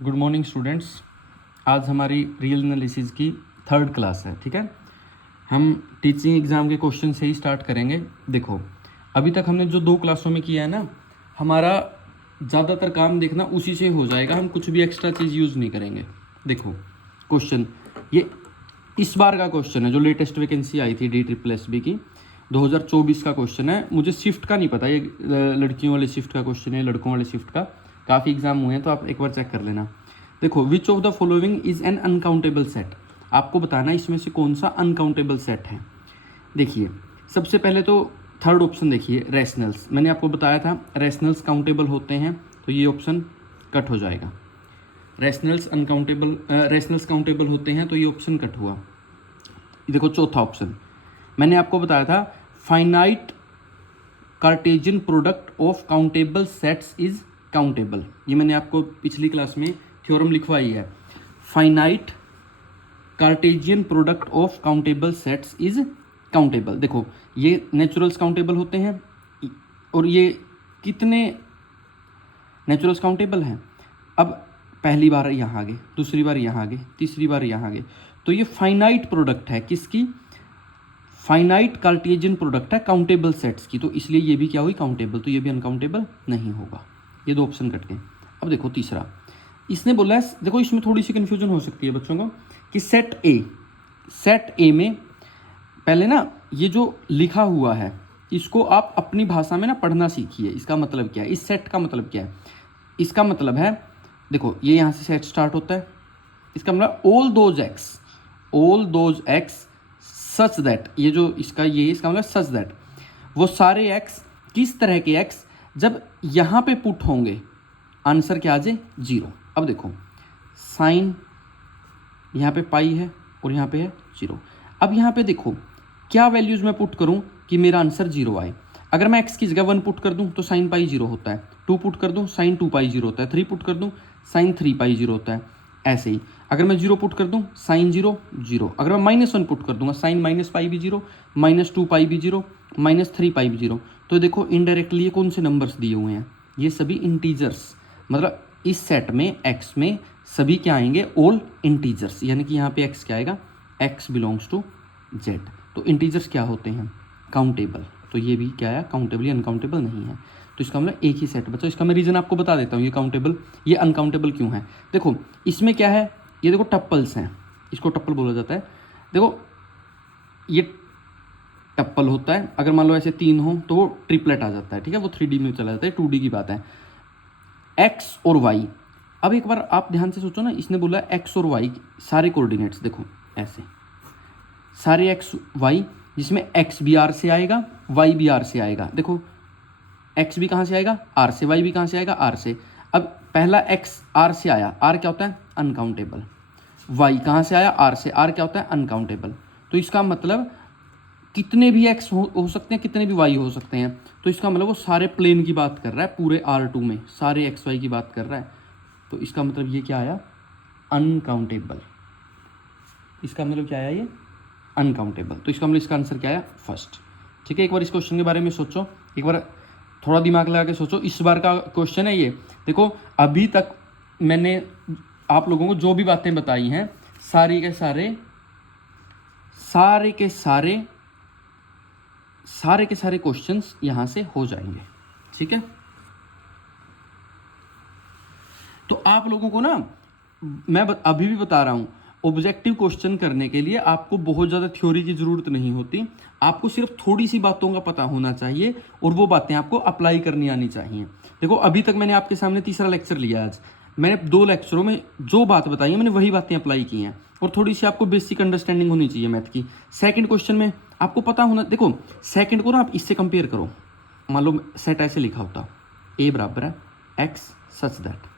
Good morning students. आज हमारी real analysis की 3rd क्लास है। ठीक है, हम टीचिंग एग्ज़ाम के क्वेश्चन से ही स्टार्ट करेंगे। देखो, अभी तक हमने जो 2 क्लासों में किया है ना, हमारा ज़्यादातर काम देखना उसी से हो जाएगा। हम कुछ भी एक्स्ट्रा चीज़ यूज़ नहीं करेंगे। देखो क्वेश्चन, ये इस बार का क्वेश्चन है जो लेटेस्ट वैकेंसी आई थी DSSB की 2024 का क्वेश्चन है। मुझे शिफ्ट का नहीं पता, ये लड़कियों वाले शिफ्ट का क्वेश्चन है, लड़कों वाले शिफ्ट का। काफ़ी एग्जाम हुए हैं तो आप एक बार चेक कर लेना। देखो, विच of the following is an uncountable set. आपको बताना इसमें से कौन सा अनकाउंटेबल सेट है। देखिए, सबसे पहले तो 3rd ऑप्शन देखिए, रैशनल्स। मैंने आपको बताया था रैशनल्स काउंटेबल होते हैं, तो ये ऑप्शन कट हो जाएगा। रैशनल्स काउंटेबल होते हैं, तो ये ऑप्शन कट हुआ। देखो चौथा ऑप्शन, मैंने आपको बताया था finite Cartesian product of countable sets is countable. ये मैंने आपको पिछली क्लास में थ्योरम लिखवाई है। Finite Cartesian product of countable sets is countable. देखो, ये नेचुरल्स काउंटेबल होते हैं, और ये कितने नेचुरल्स काउंटेबल हैं। अब पहली बार यहाँ आगे, दूसरी बार यहाँ आगे, तीसरी बार यहाँ आगे, तो ये फाइनाइट प्रोडक्ट है किसकी? फाइनाइट कार्टेशियन प्रोडक्ट है काउंटेबल सेट्स की, तो इसलिए ये भी क्या हुई? काउंटेबल। तो ये भी अनकाउंटेबल नहीं होगा। ये 2 ऑप्शन कट गए। अब देखो तीसरा, इसने बोला है, देखो इसमें थोड़ी सी कन्फ्यूजन हो सकती है बच्चों को कि सेट ए में पहले ना ये जो लिखा हुआ है इसको आप अपनी भाषा में ना पढ़ना सीखिए। इसका मतलब क्या है? इस सेट का मतलब क्या है? इसका मतलब है, देखो ये यहाँ से सेट स्टार्ट होता है, इसका मतलब all those x such that, ये जो इसका इसका मतलब सच दैट, वो सारे एक्स, किस तरह के एक्स, जब यहाँ पे पुट होंगे आंसर क्या आ जाए? 0। अब देखो साइन यहाँ पे पाई है और यहाँ पे है 0। अब यहाँ पे देखो क्या वैल्यूज मैं पुट करूँ कि मेरा आंसर 0 आए। अगर मैं x की जगह 1 पुट कर दूँ तो साइन पाई 0 होता है, 2 पुट कर दूँ साइन 2 पाई 0 होता है, 3 पुट कर दूँ साइन 3 पाई 0 होता है। ऐसे ही अगर मैं 0 पुट कर दूँ साइन 0 0, अगर मैं -1 पुट कर दूंगा साइन माइनस पाई भी 0, -2 पाई भी 0, -3 पाई भी 0। तो देखो इनडायरेक्टली ये कौन से नंबर्स दिए हुए हैं? ये सभी इंटीजर्स, मतलब इस सेट में x में सभी क्या आएंगे? All integers. यानी कि यहाँ पे x क्या आएगा? x belongs to z। तो इंटीजर्स क्या होते हैं? काउंटेबल। तो ये भी क्या है? काउंटेबल। ये अनकाउंटेबल नहीं है। तो इसका मतलब एक ही सेट बचा। इसका मैं रीज़न आपको बता देता हूँ, ये काउंटेबल ये अनकाउंटेबल क्यों है। देखो इसमें क्या है, ये देखो टप्पल्स हैं, इसको टप्पल बोला जाता है। देखो ये टप्पल होता है, अगर मान लो ऐसे 3 हो तो वो ट्रिपलेट आ जाता है। ठीक है, वो 3D में चला जाता है, 2D की बात है। एक्स और वाई, अब एक बार आप ध्यान से सोचो ना, इसने बोला एक्स और वाई सारे कोऑर्डिनेट्स, देखो ऐसे सारे एक्स वाई, जिसमें एक्स भी आर से आएगा, वाई भी आर से आएगा। देखो एक्स भी कहाँ से आएगा? आर से। वाई भी कहाँ से आएगा? आर से। अब पहला एक्स आर से आया, आर क्या होता है? अनकाउंटेबल। वाई कहाँ से आया? आर से। आर क्या होता है? अनकाउंटेबल। तो इसका मतलब कितने भी एक्स हो सकते हैं, कितने भी वाई हो सकते हैं। तो इसका मतलब वो सारे प्लेन की बात कर रहा है, पूरे R2 में सारे एक्स वाई की बात कर रहा है। तो इसका मतलब ये क्या आया? अनकाउंटेबल। इसका मतलब क्या आया? ये अनकाउंटेबल। तो इसका मतलब इसका आंसर क्या आया? फर्स्ट। ठीक है, एक बार इस क्वेश्चन के बारे में सोचो, एक बार थोड़ा दिमाग लगा के सोचो। इस बार का क्वेश्चन है ये। देखो अभी तक मैंने आप लोगों को जो भी बातें बताई हैं, सारे के सारे क्वेश्चंस यहां से हो जाएंगे। ठीक है, तो आप लोगों को ना मैं अभी भी बता रहा हूं, ऑब्जेक्टिव क्वेश्चन करने के लिए आपको बहुत ज़्यादा थ्योरी की ज़रूरत नहीं होती। आपको सिर्फ थोड़ी सी बातों का पता होना चाहिए और वो बातें आपको अप्लाई करनी आनी चाहिए। देखो अभी तक मैंने आपके सामने 3रा लेक्चर लिया आज। मैंने 2 लेक्चरों में जो बात बताई है मैंने वही बातें अप्लाई की हैं, और थोड़ी सी आपको बेसिक अंडरस्टैंडिंग होनी चाहिए मैथ की। सेकंड क्वेश्चन में आपको पता होना, देखो सेकंड को ना आप इससे कंपेयर करो। मान लो सेट ऐसे लिखा होता, a बराबर है x सच दैट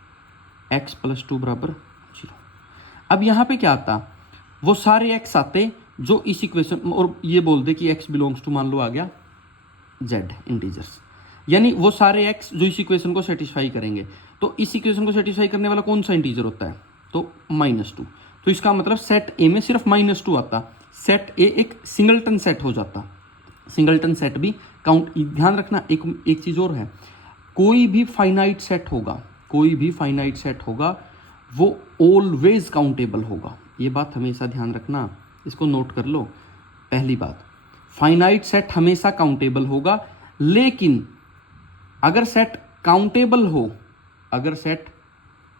x + 2 = 0। अब यहाँ पे क्या आता? वो सारे x आते जो इस इक्वेशन, और ये बोल दे कि x बिलोंग्स टू, मान लो आ गया z इंटीजर्स, यानी वो सारे x जो इस इक्वेशन को सेटिस्फाई करेंगे। तो इस इक्वेशन को सेटिस्फाई करने वाला कौन सा इंटीजर होता है? तो -2। तो इसका मतलब सेट ए में सिर्फ -2 आता, सेट ए एक सिंगलटन सेट हो जाता। सिंगलटन सेट भी काउंट, ध्यान रखना एक चीज़ और है, कोई भी फाइनाइट सेट होगा वो ऑलवेज काउंटेबल होगा। ये बात हमेशा ध्यान रखना, इसको नोट कर लो। पहली बात, फाइनाइट सेट हमेशा काउंटेबल होगा, लेकिन अगर सेट काउंटेबल हो, अगर सेट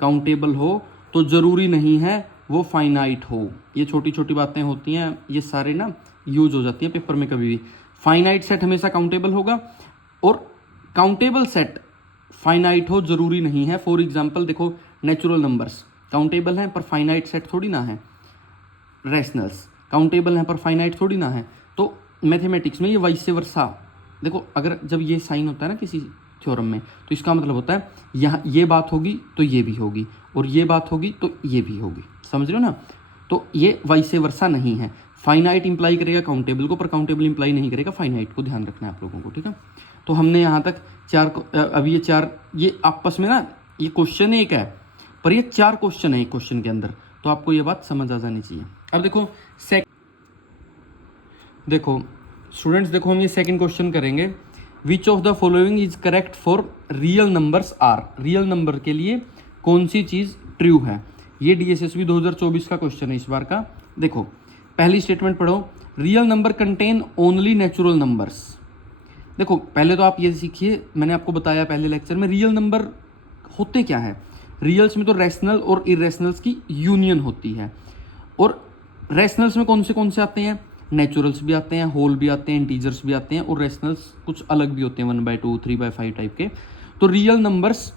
काउंटेबल हो तो ज़रूरी नहीं है वो फाइनाइट हो। ये छोटी छोटी बातें होती हैं, ये सारे ना यूज हो जाती हैं पेपर में कभी भी। फाइनाइट सेट हमेशा काउंटेबल होगा और काउंटेबल सेट फाइनाइट हो ज़रूरी नहीं है। फॉर एग्जांपल देखो, नेचुरल नंबर्स काउंटेबल हैं पर फाइनाइट सेट थोड़ी ना है। रैशनल्स काउंटेबल हैं पर फाइनाइट थोड़ी ना है। तो मैथमेटिक्स में ये वाइस वर्सा, देखो अगर जब ये साइन होता है ना किसी थ्योरम में, तो इसका मतलब होता है यहाँ ये बात होगी तो ये भी होगी, और ये बात होगी तो ये भी होगी। समझ रहे हो ना? तो ये वाइस वर्सा नहीं है। फाइनाइट इंप्लाई करेगा काउंटेबल को, पर काउंटेबल इंप्लाई नहीं करेगा फाइनाइट को। ध्यान रखना है आप लोगों को, ठीक है? तो हमने यहाँ तक अभी ये चार, ये आपस में ना, ये क्वेश्चन एक है पर ये 4 क्वेश्चन है एक क्वेश्चन के अंदर, तो आपको ये बात समझ आ जानी चाहिए। अब देखो स्टूडेंट्स, देखो हम ये सेकंड क्वेश्चन करेंगे। Which of the following is correct for real numbers are. Real number के लिए कौन सी चीज़ ट्रू है? ये DSSB 2024 का क्वेश्चन है इस बार का। देखो पहली स्टेटमेंट पढ़ो, real number contain only natural numbers. देखो पहले तो आप ये सीखिए, मैंने आपको बताया पहले लेक्चर में रियल नंबर होते क्या है। रियल्स में तो रैशनल और इरेशनल्स की यूनियन होती है, और रैशनल्स में कौन से आते हैं? नेचुरल्स भी आते हैं, होल भी आते हैं, इंटीजर्स भी आते हैं, और रैशनल्स कुछ अलग भी होते हैं 1/2, 3/5 टाइप के। तो रियल नंबर्स,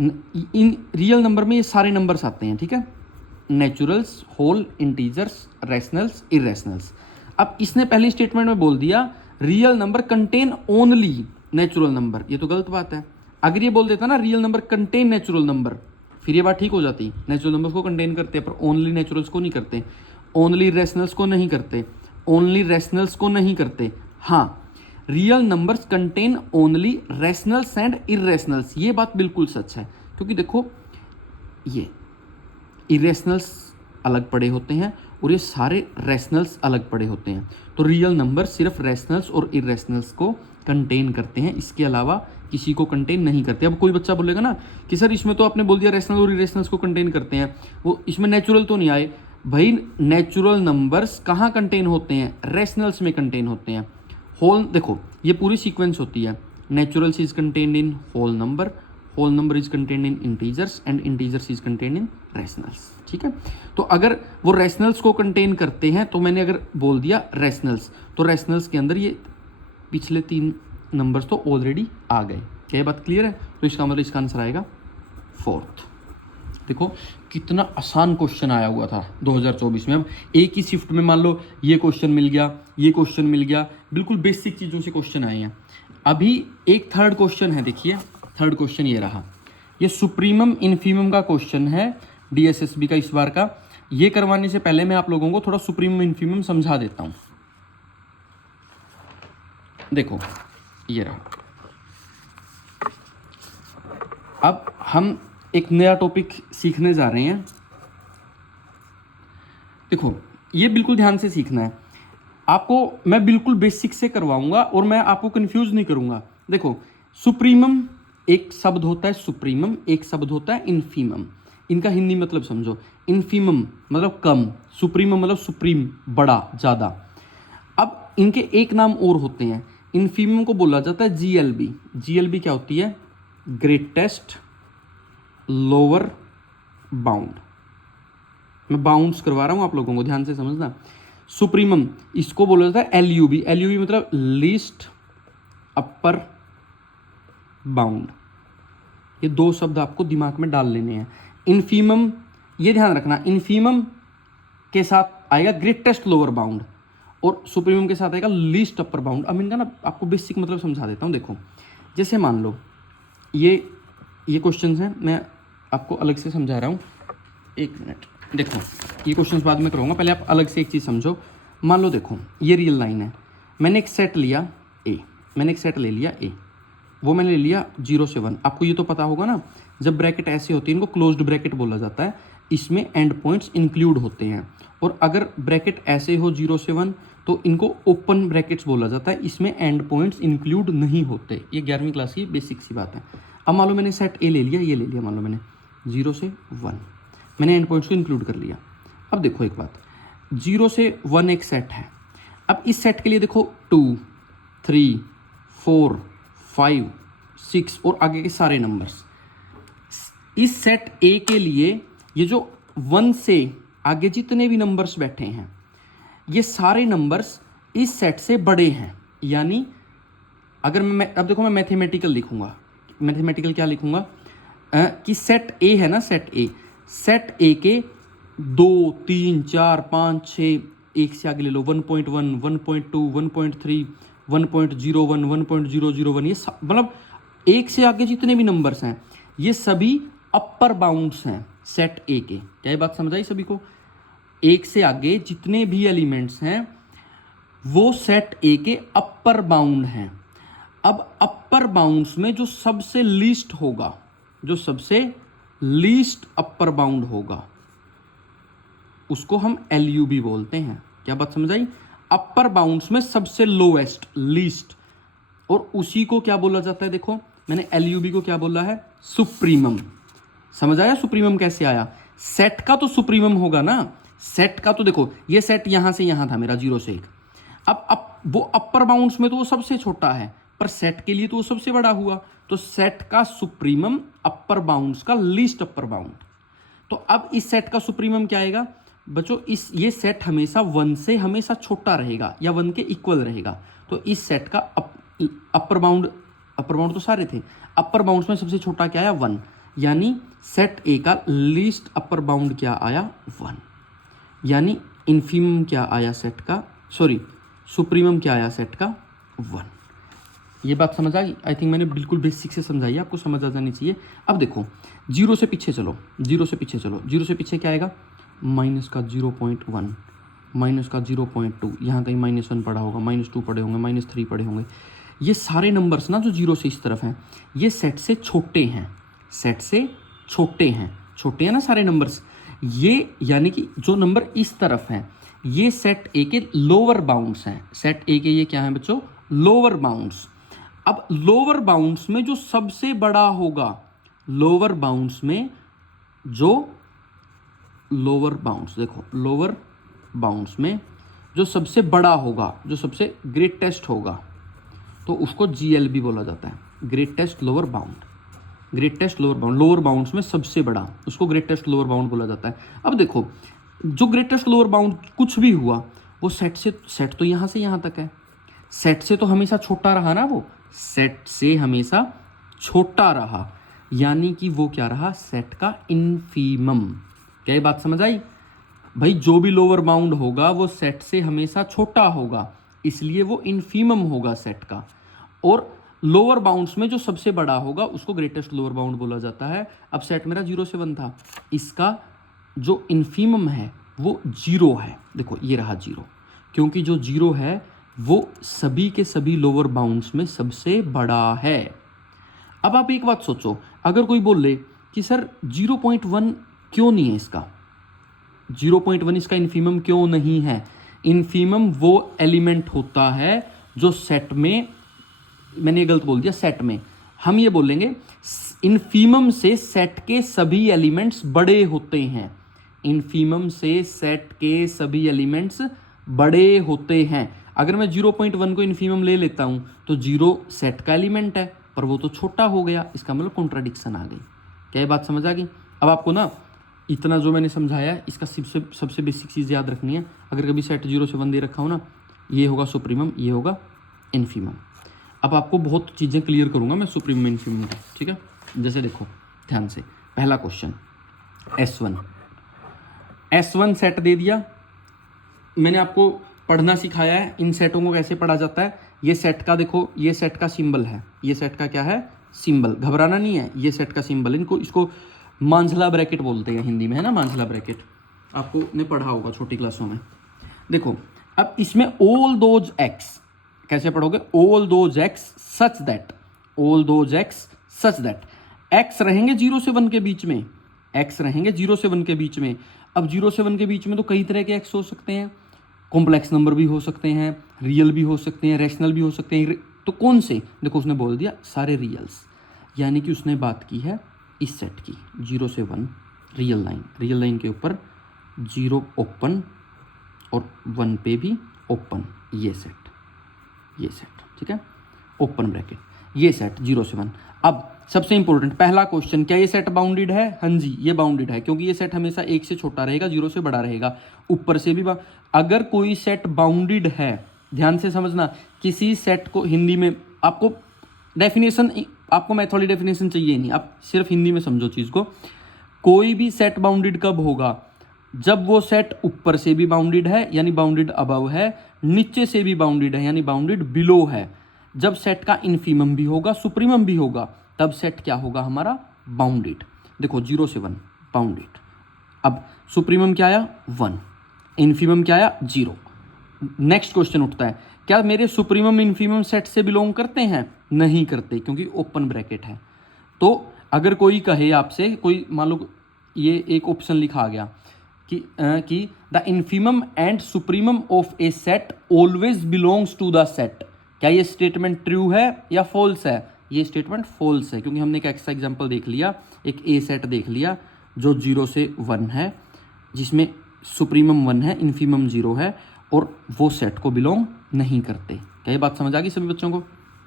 इन रियल नंबर में ये सारे नंबर्स आते हैं, ठीक है? Naturals, whole, integers, rationals, irrationals. अब इसने पहली स्टेटमेंट में बोल दिया real number contain only natural number, ये तो गलत बात है। अगर ये बोल देता ना real number contain natural number, फिर ये बात ठीक हो जाती। नेचुरल नंबर्स को कंटेन करते हैं पर ओनली नेचुरल्स को नहीं करते, ओनली रैशनल्स को नहीं करते, ओनली रैशनल्स को नहीं करते। हाँ, real numbers contain only rationals and irrationals, ये बात बिल्कुल सच है। क्योंकि देखो ये इरेशनल्स अलग पड़े होते हैं और ये सारे रैशनल्स अलग पड़े होते हैं। तो रियल नंबर सिर्फ रैशनल्स और इरेशनल्स को कंटेन करते हैं, इसके अलावा किसी को कंटेन नहीं करते। अब कोई बच्चा बोलेगा ना कि सर इसमें तो आपने बोल दिया रैशनल और इरेशनल्स को कंटेन करते हैं, वो इसमें नेचुरल तो नहीं आए। भाई नेचुरल नंबर्स कहाँ कंटेन होते हैं? रैशनल्स में कंटेन होते हैं। होल, देखो ये पूरी सीक्वेंस होती है। Naturals is contained in whole number, whole number is contained in integers, and integers is contained in rationals, ठीक है? तो अगर वो रैशनल्स को कंटेन करते हैं, तो मैंने अगर बोल दिया रैशनल्स, तो रैशनल्स के अंदर ये पिछले 3 नंबर्स तो ऑलरेडी आ गए। क्या ये बात क्लियर है? तो इसका मतलब इसका आंसर आएगा 4th। देखो कितना आसान क्वेश्चन आया हुआ था 2024 में। अब एक ही शिफ्ट में मान लो ये क्वेश्चन मिल गया, ये क्वेश्चन मिल गया, बिल्कुल बेसिक चीज़ों से क्वेश्चन आए हैं। अभी एक थर्ड क्वेश्चन है, देखिए थर्ड क्वेश्चन ये रहा। ये सुप्रीमम इन्फीमम का क्वेश्चन है DSSB का इस बार का। ये करवाने से पहले मैं आप लोगों को थोड़ा सुप्रीमम इन्फीमम समझा देता हूँ। देखो ये रहा। अब हम एक नया टॉपिक सीखने जा रहे हैं। देखो ये बिल्कुल ध्यान से सीखना है आपको, मैं बिल्कुल बेसिक से करवाऊंगा और मैं आपको कंफ्यूज नहीं करूंगा। देखो सुप्रीमम एक शब्द होता है, सुप्रीमम एक शब्द होता है इन्फीमम। इनका हिंदी मतलब समझो। इन्फीमम मतलब कम, सुप्रीमम मतलब सुप्रीम बड़ा ज़्यादा। अब इनके एक नाम और होते हैं। इन्फीमम को बोला जाता है GLB। GLB क्या होती है? Greatest lower bound. मैं बाउंड्स करवा रहा हूं आप लोगों को, ध्यान से समझना। सुप्रीमम इसको बोला जाता है LUB। LUB मतलब लीस्ट अपर बाउंड। ये 2 शब्द आपको दिमाग में डाल लेने हैं। इन्फीमम, ये ध्यान रखना, इन्फीमम के साथ आएगा ग्रेटेस्ट लोअर बाउंड और सुप्रीमम के साथ आएगा लीस्ट अपर बाउंड। अब इनका ना आपको बेसिक मतलब समझा देता हूँ। देखो जैसे मान लो ये क्वेश्चंस हैं, मैं आपको अलग से समझा रहा हूँ। 1 मिनट, देखो ये क्वेश्चंस बाद में करूँगा, पहले आप अलग से एक चीज़ समझो। मान लो देखो ये रियल लाइन है, मैंने एक सेट लिया A, मैंने एक सेट ले लिया A, वो मैंने ले लिया 0 से 1। आपको ये तो पता होगा ना, जब ब्रैकेट ऐसी होती है इनको क्लोज्ड ब्रैकेट बोला जाता है, इसमें एंड पॉइंट्स इंक्लूड होते हैं। और अगर ब्रैकेट ऐसे हो 0 से 1 तो इनको ओपन ब्रैकेट्स बोला जाता है, इसमें एंड पॉइंट्स इंक्लूड नहीं होते। ये 11वीं क्लास की बेसिक सी बात है। अब मान लो मैंने सेट A ले लिया, ये ले लिया मान लो मैंने, 0 से 1, मैंने एंड पॉइंट्स को इंक्लूड कर लिया। अब देखो एक बात, 0 से 1 एक सेट है। अब इस सेट के लिए देखो 2, 3, 4, 5, 6 और आगे के सारे नंबर्स। इस सेट ए के लिए ये जो 1 से आगे जितने भी नंबर्स बैठे हैं, ये सारे नंबर्स इस सेट से बड़े हैं। यानी अगर मैं अब देखो, मैं मैथमेटिकल लिखूंगा, मैथमेटिकल क्या लिखूंगा कि सेट ए है ना, सेट ए के 2, 3, 4, 5, 6 एक से आगे ले लो, 1.1, 1.2, 1.3, 1.01, 1.001, ये मतलब एक से आगे जितने भी नंबर्स हैं ये सभी अपर बाउंड्स हैं सेट ए के। क्या ये बात समझ आई सभी को? एक से आगे जितने भी एलिमेंट्स हैं वो सेट ए के अपर बाउंड हैं। अब अपर बाउंड्स में जो सबसे लीस्ट होगा, जो सबसे लीस्ट अपर बाउंड होगा, उसको हम LUB बोलते हैं। क्या बात समझ आई? अपर बाउंड्स में सबसे लोएस्ट, लीस्ट, और उसी को क्या बोला जाता है? देखो मैंने LUB को क्या बोला है? सुप्रीमम। समझ आया सुप्रीमम कैसे आया? सेट का तो सुप्रीमम होगा ना, सेट का तो देखो ये सेट यहां से यहां था मेरा 0 से 1। अब वो अपर बाउंड्स में तो वो सबसे छोटा है, पर सेट के लिए तो वो सबसे बड़ा हुआ। तो सेट का सुप्रीमम अपर बाउंड्स का लीस्ट अपर बाउंड। तो अब इस सेट का सुप्रीमम क्या आएगा बच्चों? ये सेट हमेशा 1 से हमेशा छोटा रहेगा या 1 के इक्वल रहेगा। तो इस सेट का अपर बाउंड तो सारे थे, अपर बाउंड्स में सबसे छोटा क्या आया? 1। यानी सेट ए का लीस्ट अपर बाउंड क्या आया? 1। यानी इन्फीमम क्या आया सेट का? सुप्रीमम क्या आया सेट का? 1। ये बात समझ आ गई? आई थिंक मैंने बिल्कुल बेसिक से समझाई, आपको समझ आ जानी चाहिए। अब देखो 0 से पीछे चलो, 0 से पीछे क्या आएगा? माइनस का 0.1, माइनस का 0.2, यहाँ कहीं -1 पड़ा होगा, -2 पड़े होंगे, -3 पड़े होंगे। ये सारे नंबर्स ना जो 0 से इस तरफ हैं, ये सेट से छोटे हैं, छोटे हैं ना सारे नंबर्स। ये यानी कि जो नंबर इस तरफ हैं ये सेट ए के लोअर बाउंड्स हैं। सेट ए के ये क्या है बच्चों? Lower bounds. अब लोअर बाउंड्स में जो सबसे बड़ा होगा, लोअर बाउंड्स में जो लोअर बाउंड्स, देखो लोअर बाउंड्स में जो सबसे बड़ा होगा, जो सबसे ग्रेटेस्ट होगा, तो उसको GLB बोला जाता है, greatest lower bound. Greatest lower bound, lower bounds में सबसे बड़ा, उसको ग्रेटेस्ट लोअर बाउंड बोला जाता है। अब देखो जो ग्रेटेस्ट लोअर बाउंड कुछ भी हुआ वो सेट तो यहाँ से यहाँ तक है, सेट से तो हमेशा छोटा रहा ना, वो सेट से हमेशा छोटा रहा, यानी कि वो क्या रहा? सेट का इन्फीमम। क्या ये बात समझ आई भाई? जो भी लोअर बाउंड होगा वो सेट से हमेशा छोटा होगा, इसलिए वो इन्फीमम होगा सेट का। और लोअर बाउंड्स में जो सबसे बड़ा होगा उसको ग्रेटेस्ट लोअर बाउंड बोला जाता है। अब सेट मेरा 0 से 1 था, इसका जो इन्फीमम है वो 0 है। देखो ये रहा 0, क्योंकि जो 0 है वो सभी के सभी लोअर बाउंड्स में सबसे बड़ा है। अब आप एक बात सोचो, अगर कोई बोले कि सर 0.1 क्यों नहीं है इसका, 0.1 इसका इन्फीमम क्यों नहीं है? इन्फीमम वो एलिमेंट होता है जो सेट में, मैंने ये गलत बोल दिया, सेट में हम ये बोलेंगे इन्फीमम से सेट के सभी एलिमेंट्स बड़े होते हैं। इन्फीमम से सेट के सभी एलिमेंट्स बड़े होते हैं। अगर मैं 0.1 को इन्फीमम ले लेता हूं तो 0 सेट का एलिमेंट है पर वो तो छोटा हो गया, इसका मतलब कॉन्ट्राडिक्शन आ गई। क्या ये बात समझ आ गई? अब आपको ना इतना जो मैंने समझाया है इसका सबसे बेसिक चीज़ याद रखनी है। अगर कभी सेट 0 से 1 दे रखा हो ना, ये होगा सुप्रीमम, ये होगा इन्फीमम। अब आपको बहुत चीज़ें क्लियर करूंगा मैं सुप्रीमम इन्फीमम की, ठीक है? जैसे देखो ध्यान से, पहला क्वेश्चन S1 सेट दे दिया, मैंने आपको पढ़ना सिखाया है इन सेटों को कैसे पढ़ा जाता है। ये सेट का देखो, ये सेट का सिंबल है, ये सेट का क्या है? सिंबल। घबराना नहीं है, ये सेट का सिंबल, इसको मांझला ब्रैकेट बोलते हैं हिंदी में, है ना, मांझला ब्रैकेट। आपको ने पढ़ा होगा छोटी क्लासों में। देखो अब इसमें ऑल दोज एक्स कैसे पढ़ोगे? All those x such that, all those x such that, x रहेंगे 0 से 1 के बीच में, एक्स रहेंगे 0 से 1 के बीच में। अब 0 से 1 के बीच में तो कई तरह के एक्स हो सकते हैं, कॉम्प्लेक्स नंबर भी हो सकते हैं, रियल भी हो सकते हैं, रैशनल भी हो सकते हैं। तो कौन से? देखो उसने बोल दिया सारे रियल्स, यानी कि उसने बात की है इस सेट की 0 से 1 रियल लाइन के ऊपर 0 ओपन और 1 पे भी ओपन, ये सेट ठीक है, ओपन ब्रैकेट, ये सेट 0 से 1। अब सबसे इंपॉर्टेंट पहला क्वेश्चन, क्या ये सेट बाउंडेड है? हाँ जी, ये बाउंडेड है, क्योंकि ये सेट हमेशा 1 से छोटा रहेगा, 0 से बड़ा रहेगा, ऊपर से भी अगर कोई सेट बाउंडेड है, ध्यान से समझना, किसी सेट को हिंदी में आपको डेफिनेशन, आपको मैथ वाली डेफिनेशन चाहिए नहीं, आप सिर्फ हिंदी में समझो चीज़ को। कोई भी सेट बाउंडेड कब होगा? जब वो सेट ऊपर से भी बाउंडेड है यानी बाउंडेड अबव है, नीचे से भी बाउंडेड है यानी बाउंडेड बिलो है। जब सेट का इन्फीमम भी होगा, सुप्रीमम भी होगा, तब सेट क्या होगा हमारा? बाउंडेड। देखो 0 से 1 बाउंडेड। अब सुप्रीमम क्या आया? 1, इन्फीमम क्या आया? 0। नेक्स्ट क्वेश्चन उठता है, क्या मेरे सुप्रीमम इन्फीमम सेट से बिलोंग करते हैं? नहीं करते, क्योंकि ओपन ब्रैकेट है। तो अगर कोई कहे आपसे, कोई मान लो ये एक ऑप्शन लिखा गया कि the infimum and supremum of a set always belongs to the set, क्या ये स्टेटमेंट ट्रू है या फॉल्स है? ये स्टेटमेंट फॉल्स है, क्योंकि हमने एक एक्स्ट्रा एग्जांपल देख लिया, एक ए सेट देख लिया जो 0 से 1 है, जिसमें सुप्रीमम 1 है, इन्फीमम 0 है, और वो सेट को बिलोंग नहीं करते। क्या ये बात समझ आ गई सभी बच्चों को?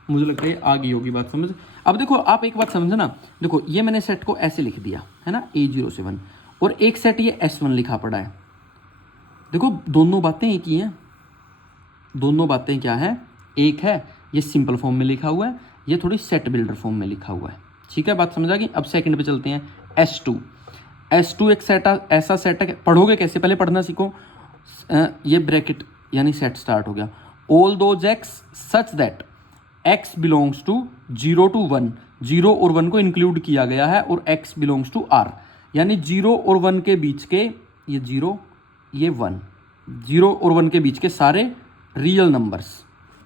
मुझे लगता है आ गई होगी बात समझ। अब देखो आप एक बात समझना, देखो ये मैंने सेट को ऐसे लिख दिया है ना, A0 से 1, और एक सेट ये S1 लिखा पड़ा है। देखो दोनों बातें एक ही हैं, दोनों बातें क्या है? एक है, ये सिंपल फॉर्म में लिखा हुआ है, ये थोड़ी सेट बिल्डर फॉर्म में लिखा हुआ है। ठीक है, बात समझ आ गई। अब सेकंड पे चलते हैं, S2 एक सेट, ऐसा सेट है, पढ़ोगे कैसे? पहले पढ़ना सीखो। ये ब्रैकेट यानी सेट स्टार्ट हो गया, all those x such that x belongs to 0 to 1, 0 और 1 को इंक्लूड किया गया है, और x बिलोंग्स टू r, यानी 0 और 1 के बीच के, ये 0 ये 1, 0 और 1 के बीच के सारे रियल नंबर्स।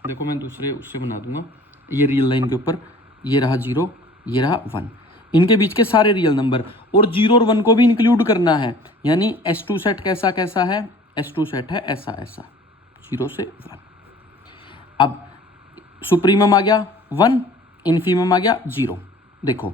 देखो मैं दूसरे उससे बना दूंगा, ये रियल लाइन के ऊपर ये रहा 0, ये रहा 1, इनके बीच के सारे रियल नंबर, और 0 और 1 को भी इंक्लूड करना है, यानी S2 सेट कैसा कैसा है? S2 सेट है ऐसा ऐसा, 0 से 1। अब सुप्रीमम आ गया 1, इन्फीमम आ गया 0। देखो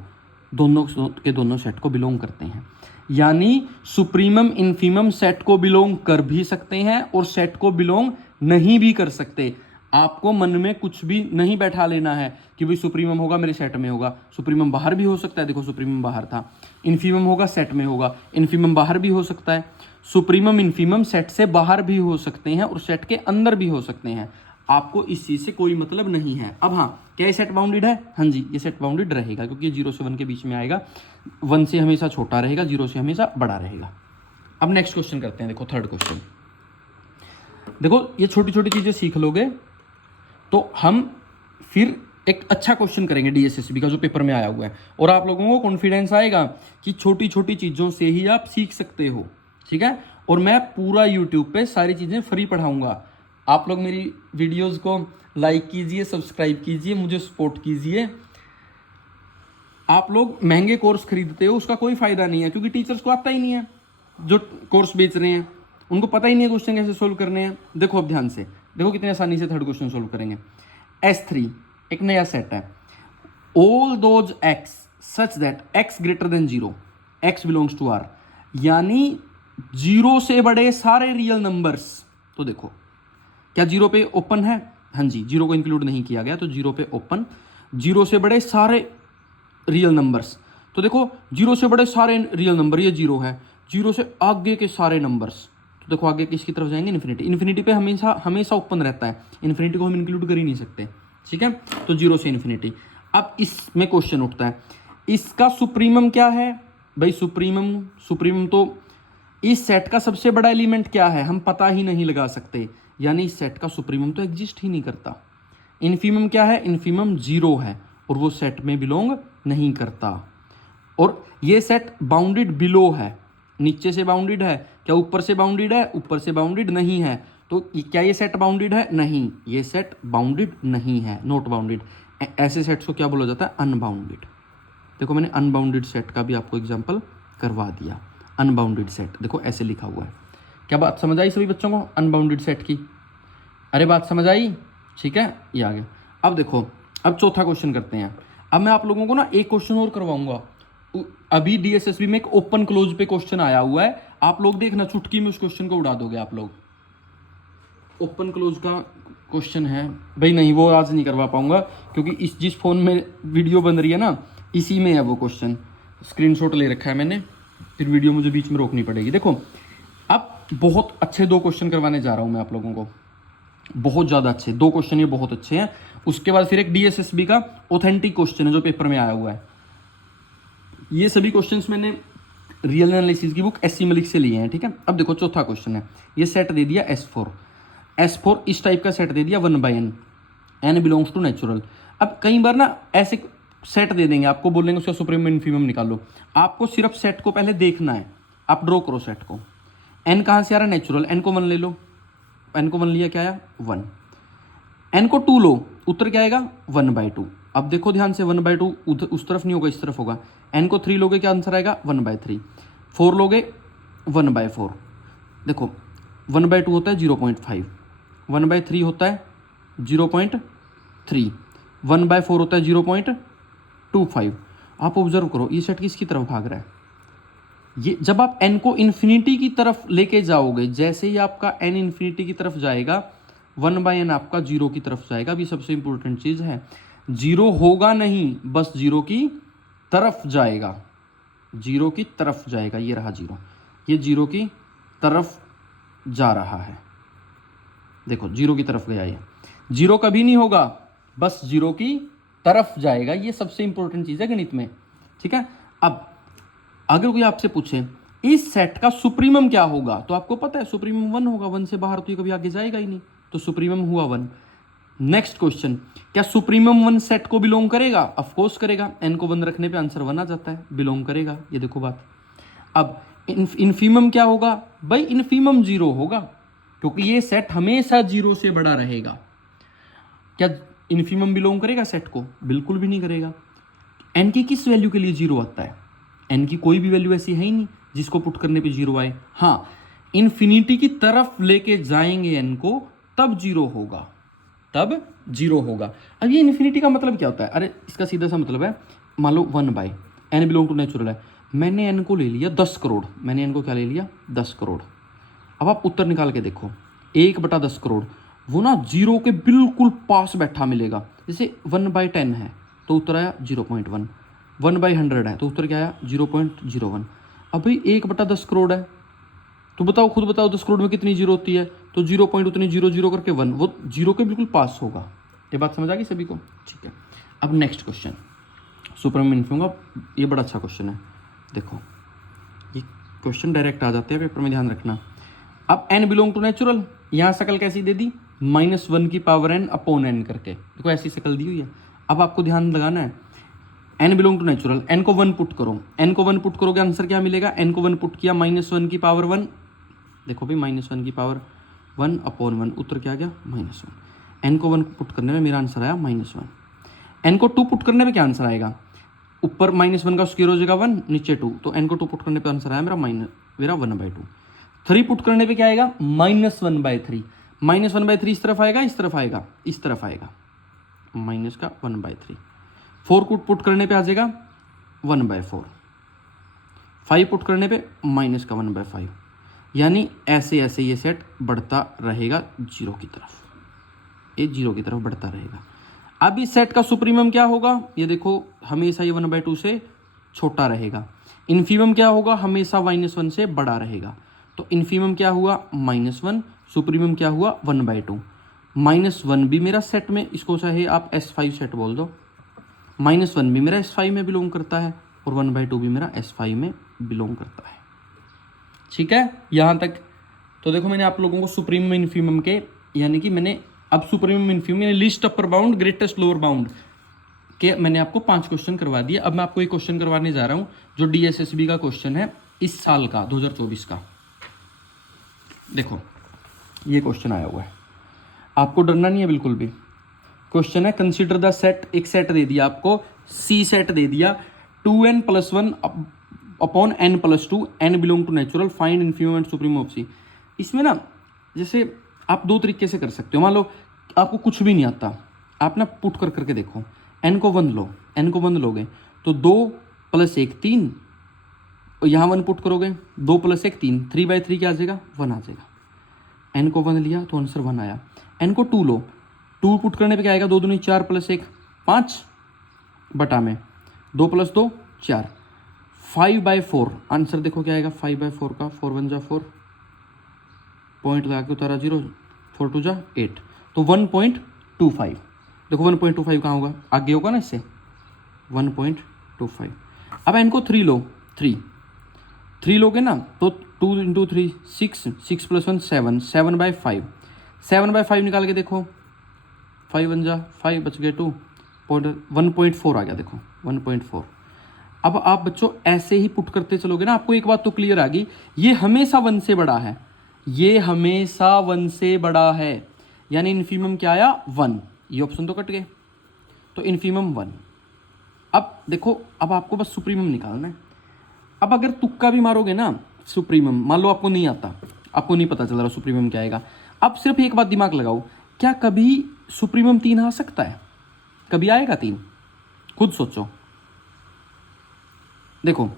दोनों के दोनों सेट को बिलोंग करते हैं, यानी सुप्रीमम इन्फीमम सेट को बिलोंग कर भी सकते हैं और सेट को बिलोंग नहीं भी कर सकते। आपको मन में कुछ भी नहीं बैठा लेना है कि भाई सुप्रीमम होगा मेरे सेट में होगा, सुप्रीमम बाहर भी हो सकता है। देखो सुप्रीमम बाहर था, इन्फीमम होगा सेट में होगा, इन्फीमम बाहर भी हो सकता है। सुप्रीमम इन्फीमम सेट से बाहर भी हो सकते हैं और सेट के अंदर भी हो सकते हैं, आपको इस चीज़ से कोई मतलब नहीं है। अब हाँ, क्या ये सेट बाउंडेड है? हाँ जी, ये सेट बाउंडेड रहेगा, क्योंकि ये 0 से 1 के बीच में आएगा, 1 से हमेशा छोटा रहेगा, 0 से हमेशा बड़ा रहेगा। अब नेक्स्ट क्वेश्चन करते हैं, देखो थर्ड क्वेश्चन। देखो ये छोटी छोटी चीज़ें सीख लोगे तो हम फिर एक अच्छा क्वेश्चन करेंगे DSSB का, जो पेपर में आया हुआ है, और आप लोगों को कॉन्फिडेंस आएगा कि छोटी छोटी चीज़ों से ही आप सीख सकते हो। ठीक है, और मैं पूरा यूट्यूब पे सारी चीज़ें फ्री पढ़ाऊँगा। आप लोग मेरी वीडियोस को लाइक कीजिए, सब्सक्राइब कीजिए, मुझे सपोर्ट कीजिए। आप लोग महंगे कोर्स खरीदते हो, उसका कोई फ़ायदा नहीं है, क्योंकि टीचर्स को आता ही नहीं है, जो कोर्स बेच रहे हैं उनको पता ही नहीं है क्वेश्चन कैसे सोल्व करने हैं। देखो अब ध्यान से देखो कितने आसानी से थर्ड क्वेश्चन सोल्व करेंगे। S3 एक नया सेट है, all those x such that x greater than 0, x belongs to r, यानी 0 से बड़े सारे रियल नंबर्स। तो देखो क्या 0 पे ओपन है? हाँ जी, 0 को इंक्लूड नहीं किया गया, तो 0 पे ओपन, 0 से बड़े सारे रियल नंबर्स। तो देखो 0 से बड़े सारे रियल नंबर, ये 0 है, 0 से आगे के सारे नंबर्स। तो देखो आगे किसकी तरफ जाएंगे? इन्फिनिटी। इन्फिनिटी पे हमेशा हमेशा ओपन रहता है, इन्फिनिटी को हम इंक्लूड कर ही नहीं सकते। ठीक है, तो 0 से इन्फिनिटी। अब इसमें क्वेश्चन उठता है, इसका सुप्रीमम क्या है? भाई सुप्रीमम तो इस सेट का सबसे बड़ा एलिमेंट क्या है हम पता ही नहीं लगा सकते, यानी इस सेट का सुप्रीमम तो एग्जिस्ट ही नहीं करता। इन्फीमम क्या है? इन्फीमम 0 है और वो सेट में बिलोंग नहीं करता। और ये सेट बाउंडेड बिलो है, नीचे से बाउंडेड है, क्या ऊपर से बाउंडेड है? ऊपर से बाउंडेड नहीं है। तो क्या ये सेट बाउंडेड है? नहीं, ये सेट बाउंडेड नहीं है, नॉट बाउंडेड। ऐसे सेट्स को क्या बोला जाता है? अनबाउंडेड। देखो मैंने अनबाउंडेड सेट का भी आपको एग्जांपल करवा दिया। अनबाउंडेड सेट देखो ऐसे लिखा हुआ है। क्या बात समझ आई सभी बच्चों को अनबाउंडेड सेट की? अरे बात समझ आई? ठीक है, ये आ गया। अब देखो, अब चौथा क्वेश्चन करते हैं। अब मैं आप लोगों को ना एक क्वेश्चन और करवाऊंगा, अभी DSSB में एक ओपन क्लोज पे क्वेश्चन आया हुआ है, आप लोग देखना चुटकी में उस क्वेश्चन को उड़ा दोगे आप लोग। ओपन क्लोज का क्वेश्चन है भाई, नहीं वो आज नहीं करवा पाऊंगा क्योंकि इस जिस फोन में वीडियो बन रही है ना इसी में है वो क्वेश्चन, स्क्रीनशॉट ले रखा है मैंने, फिर वीडियो मुझे बीच में रोकनी पड़ेगी। देखो अब बहुत अच्छे 2 क्वेश्चन करवाने जा रहा हूं मैं आप लोगों को, बहुत ज़्यादा अच्छे 2 क्वेश्चन, ये बहुत अच्छे हैं। उसके बाद फिर एक DSSB का ऑथेंटिक क्वेश्चन है जो पेपर में आया हुआ है। ये सभी क्वेश्चंस मैंने रियल एनालिसिस की बुक SC मलिक से लिए हैं, ठीक है। अब देखो चौथा क्वेश्चन है, ये सेट दे दिया S4 इस टाइप का सेट दे दिया 1/n, n belongs to natural. अब कई बार ना ऐसे सेट दे देंगे आपको, बोलेंगे उसका सुप्रीम इन्फीमम निकालो, आपको सिर्फ सेट को पहले देखना है, आप ड्रॉ करो सेट को। n कहाँ से आ रहा है? नेचुरल, n को 1 ले लो, n को 1 लिया, क्या आया 1, n को 2 लो, उत्तर क्या आएगा 1/2। अब देखो ध्यान से 1/2 उस तरफ नहीं होगा, इस तरफ होगा। n को 3 लोगे क्या आंसर आएगा 1/3, 4 लोगे 1/4। देखो 1/2 होता है 0.5, 1/3 होता है 0.3, 1/4 होता है 0.25। आप ऑब्जर्व करो ये सेट किसकी तरफ भाग रहा है। ये जब आप n को इन्फिनिटी की तरफ लेके जाओगे, जैसे ही आपका n इन्फिनिटी की तरफ जाएगा 1/n आपका 0 की तरफ जाएगा। अभी सबसे इंपॉर्टेंट चीज है, 0 होगा नहीं, बस 0 की तरफ जाएगा, 0 की तरफ जाएगा। ये रहा 0, ये 0 की तरफ जा रहा है, देखो 0 की तरफ गया, ये 0 कभी नहीं होगा, बस 0 की तरफ जाएगा। ये सबसे इंपॉर्टेंट चीज है गणित में, ठीक है। अब अगर कोई आपसे पूछे इस सेट का सुप्रीमम क्या होगा, तो आपको पता है सुप्रीमम 1 होगा, 1 से बाहर तो ये कभी आगे जाएगा ही नहीं, तो सुप्रीमम हुआ 1। नेक्स्ट क्वेश्चन, क्या सुप्रीमम 1 सेट को बिलोंग करेगा? ऑफ कोर्स करेगा, n को 1 रखने पे आंसर 1 आ जाता है, बिलोंग करेगा। ये देखो बात। अब इन्फीमम क्या होगा भाई? इन्फीमम 0 होगा, क्योंकि ये सेट हमेशा 0 से बड़ा रहेगा। क्या इन्फीमम बिलोंग करेगा सेट को? बिल्कुल भी नहीं करेगा। n की किस वैल्यू के लिए 0 आता है? n की कोई भी वैल्यू ऐसी है ही नहीं जिसको पुट करने पे 0 आए। हाँ, इन्फिनिटी की तरफ लेके जाएंगे n को, तब 0 होगा, तब 0 होगा। अब ये इन्फिनिटी का मतलब क्या होता है? अरे इसका सीधा सा मतलब है, मान लो 1/n बिलोंग टू नेचुरल है, मैंने n को ले लिया 10 करोड़, मैंने n को क्या ले लिया 10 करोड़। अब आप उत्तर निकाल के देखो, 1/10 करोड़ वो ना 0 के बिल्कुल पास बैठा मिलेगा। जैसे 1/10 है तो उत्तर आया 0.1, 1/100 है तो उत्तर क्या आया 0.01। अब भाई 1/10 करोड़ है तो बताओ, खुद बताओ 10 करोड़ में कितनी जीरो होती है? तो 0 पॉइंट उतनी 0 करके 1, वो 0 के बिल्कुल पास होगा। ये बात समझ आ गई सभी को? ठीक है। अब नेक्स्ट क्वेश्चन, सुप्रीमम इन्फीमम का ये बड़ा अच्छा क्वेश्चन है। देखो ये क्वेश्चन डायरेक्ट आ जाते हैं पेपर में, ध्यान रखना। अब n बिलोंग टू नेचुरल, यहाँ शकल कैसी दे दी? -1 की पावर n अपॉन n करके, देखो ऐसी शकल दी हुई है। अब आपको ध्यान लगाना है, n belong to natural, n को 1 पुट करो, n को 1 पुट करोगे आंसर क्या मिलेगा? n को 1 पुट किया, -1 की पावर 1, देखो भाई -1 की पावर 1 अपॉन 1, उत्तर क्या आ गया -1। n को 1 पुट करने में मेरा आंसर आया -1। n को 2 पुट करने में क्या आंसर आएगा? ऊपर -1 का स्क्वायर हो जाएगा 1, नीचे 2, तो n को 2 पुट करने पे आंसर आया मेरा 1/2। 3 पुट करने पे क्या आएगा? -1/3। -1/3 इस तरफ आएगा, इस तरफ आएगा, इस तरफ आएगा, माइनस का 1/3। 4 को पुट करने पे आ जाएगा 1/4। 5 पुट करने पे माइनस का 1/5। यानी ऐसे ऐसे ये सेट बढ़ता रहेगा 0 की तरफ, ये 0 की तरफ बढ़ता रहेगा। अब इस सेट का सुप्रीमम क्या होगा? ये देखो हमेशा ये 1/2 से छोटा रहेगा। इन्फीमम क्या होगा? हमेशा -1 से बड़ा रहेगा। तो इन्फीमम क्या हुआ? -1, सुप्रीमम क्या हुआ? 1/2। -1 भी मेरा सेट में, इसको चाहे आप S5 सेट बोल दो, -1 भी मेरा S5 में बिलोंग करता है और 1/2 भी मेरा S5 में बिलोंग करता है। ठीक है, यहाँ तक तो देखो मैंने आप लोगों को सुप्रीमम इन्फीमम के, यानी कि मैंने अब सुप्रीमम इन्फीमम यानी least upper bound, greatest lower bound के मैंने आपको 5 क्वेश्चन करवा दिए। अब मैं आपको एक क्वेश्चन करवाने जा रहा हूँ जो DSSB का क्वेश्चन है इस साल का, 2024 का। देखो ये क्वेश्चन आया हुआ है, आपको डरना नहीं है बिल्कुल भी। क्वेश्चन है कंसीडर द सेट, एक सेट दे दिया आपको, C सेट दे दिया, 2n+1 upon n+2, n belong to natural, find infimum and supremum of C। इसमें ना जैसे आप 2 तरीके से कर सकते हो। मान लो आपको कुछ भी नहीं आता, आप ना पुट कर करके देखो, n को 1 लो, n को 1 लोगे तो 2 प्लस 1 3, और यहाँ 1 पुट करोगे, 2 + 1 3, 3/3 क्या आ जाएगा 1 आ जाएगा। n को 1 लिया तो आंसर 1 आया। n को 2 लो, 2 पुट करने पे क्या आएगा, 2 दूनी 4 + 1 5 बटा में 2 + 2 4, 5/4 आंसर देखो क्या आएगा 5/4 का, 4 1 जा 4, पॉइंट लगा के उतारा 0, 4 2 जा 8, तो 1.25। देखो 1.25 कहाँ होगा, आगे होगा ना इससे 1.25। अब n को 3 लो, 3 लोगे ना तो 2 × 3 6, 6 + 1 7, 7/5, 7/5 निकाल के देखो, 5 1 जा 5, बच गए 2, 1.4 आ गया, देखो 1.4। अब आप बच्चों ऐसे ही पुट करते चलोगे ना, आपको एक बात तो क्लियर आ गई, ये हमेशा 1 से बड़ा है, ये हमेशा 1 से बड़ा है, यानी इन्फीमम क्या आया 1, ये ऑप्शन तो कट गए, तो इन्फीमम 1। अब देखो, अब आपको बस सुप्रीमम निकालना है। अब अगर तुक्का भी मारोगे ना सुप्रीमम, मान लो आपको नहीं आता, आपको नहीं पता चल रहा सुप्रीमम क्या आएगा, अब सिर्फ एक बात दिमाग लगाओ, क्या कभी सुप्रीमम 3 आ सकता है, कभी आएगा 3? खुद सोचो। देखो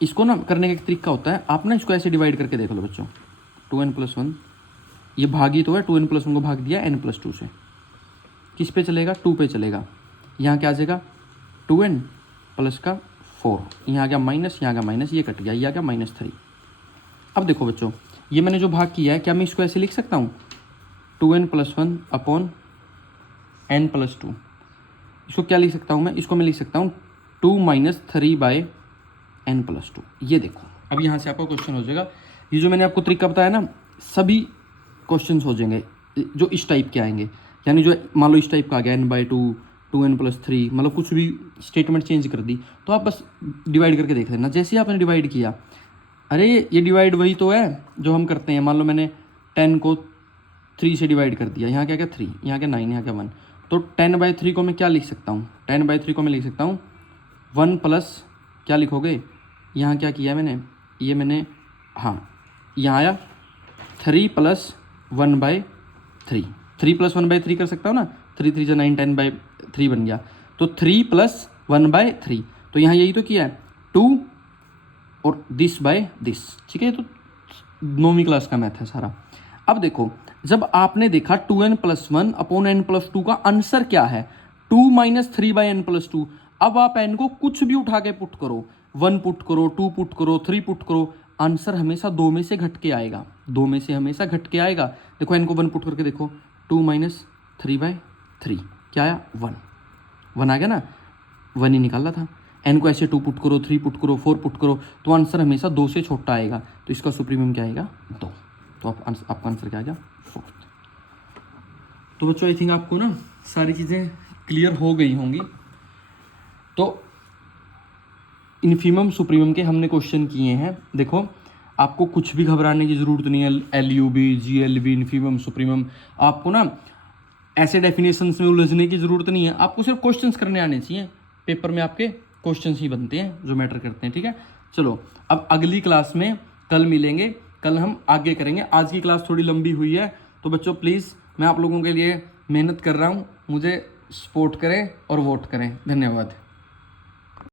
इसको ना करने का एक तरीका होता है, आप ना इसको ऐसे डिवाइड करके देख लो बच्चों, 2n + 1, ये भागी तो है, 2n + 1 को भाग दिया n + 2 से, किस पे चलेगा 2 पे चलेगा, यहाँ क्या आ जाएगा 2n + का 4, यहाँ आ गया माइनस, यहाँ आ गया माइनस, ये कट गया, ये आ गया -3। अब देखो बच्चों, ये मैंने जो भाग किया है, क्या मैं इसको ऐसे लिख सकता हूँ 2n + 1 अपॉन n + 2, इसको क्या लिख सकता हूँ मैं, इसको मैं लिख सकता हूँ 2 - 3/n + 2। ये देखो अब यहाँ से आपका क्वेश्चन हो जाएगा, ये जो मैंने आपको तरीका बताया ना, सभी क्वेश्चन हो जाएंगे जो इस टाइप के आएंगे, यानी जो मान लो इस टाइप का आ गया n/2, 2n + 3, मतलब कुछ भी स्टेटमेंट चेंज कर दी, तो आप बस डिवाइड करके देख लेना। जैसे ही आपने डिवाइड किया, अरे ये डिवाइड वही तो है जो हम करते हैं, मान लो मैंने 10 को 3 से डिवाइड कर दिया, यहाँ क्या क्या 3, यहाँ क्या 9, यहाँ क्या 1, तो 10/3 को मैं क्या लिख सकता हूँ, 10/3 को मैं लिख सकता हूँ 1 प्लस क्या लिखोगे, यहाँ क्या किया मैंने, ये मैंने हाँ यहाँ आया 3 + 1/3, 3 + 1/3 कर सकता हूँ ना, 3 3 9 10/3 बन गया, तो 3 + 1/3, तो यहाँ यही तो किया है 2 और this/this, ठीक है, तो 9वीं क्लास का मैथ है सारा। अब देखो, जब आपने देखा 2n + 1 अपॉन n + 2 का आंसर क्या है 2 - 3/n + 2, अब आप n को कुछ भी उठा के पुट करो, 1 पुट करो, 2 पुट करो, 3 पुट करो, आंसर हमेशा 2 में से घट के आएगा, 2 में से हमेशा घट के आएगा। देखो n को 1 पुट करके देखो, 2 - 3/3 क्या आया 1 आ गया ना, 1 ही निकाला था। n को ऐसे 2 पुट करो, 3 पुट करो, 4 पुट करो, तो आंसर हमेशा 2 से छोटा आएगा, तो इसका सुप्रीमम क्या आएगा 2, तो आपका आंसर क्या आ गया 4। तो बच्चों आई थिंक आपको ना सारी चीज़ें क्लियर हो गई होंगी। तो इन्फीमम सुप्रीमम के हमने क्वेश्चन किए हैं। देखो आपको कुछ भी घबराने की ज़रूरत नहीं है, LUB GLB इन्फीमम सुप्रीमम, आपको ना ऐसे डेफिनेशंस में उलझने की ज़रूरत नहीं है, आपको सिर्फ क्वेश्चंस करने आने चाहिए, पेपर में आपके क्वेश्चंस ही बनते हैं जो मैटर करते हैं, ठीक है। चलो अब अगली क्लास में कल मिलेंगे, कल हम आगे करेंगे। आज की क्लास थोड़ी लंबी हुई है, तो बच्चों प्लीज़ मैं आप लोगों के लिए मेहनत कर रहा हूँ, मुझे सपोर्ट करें और वोट करें। धन्यवाद।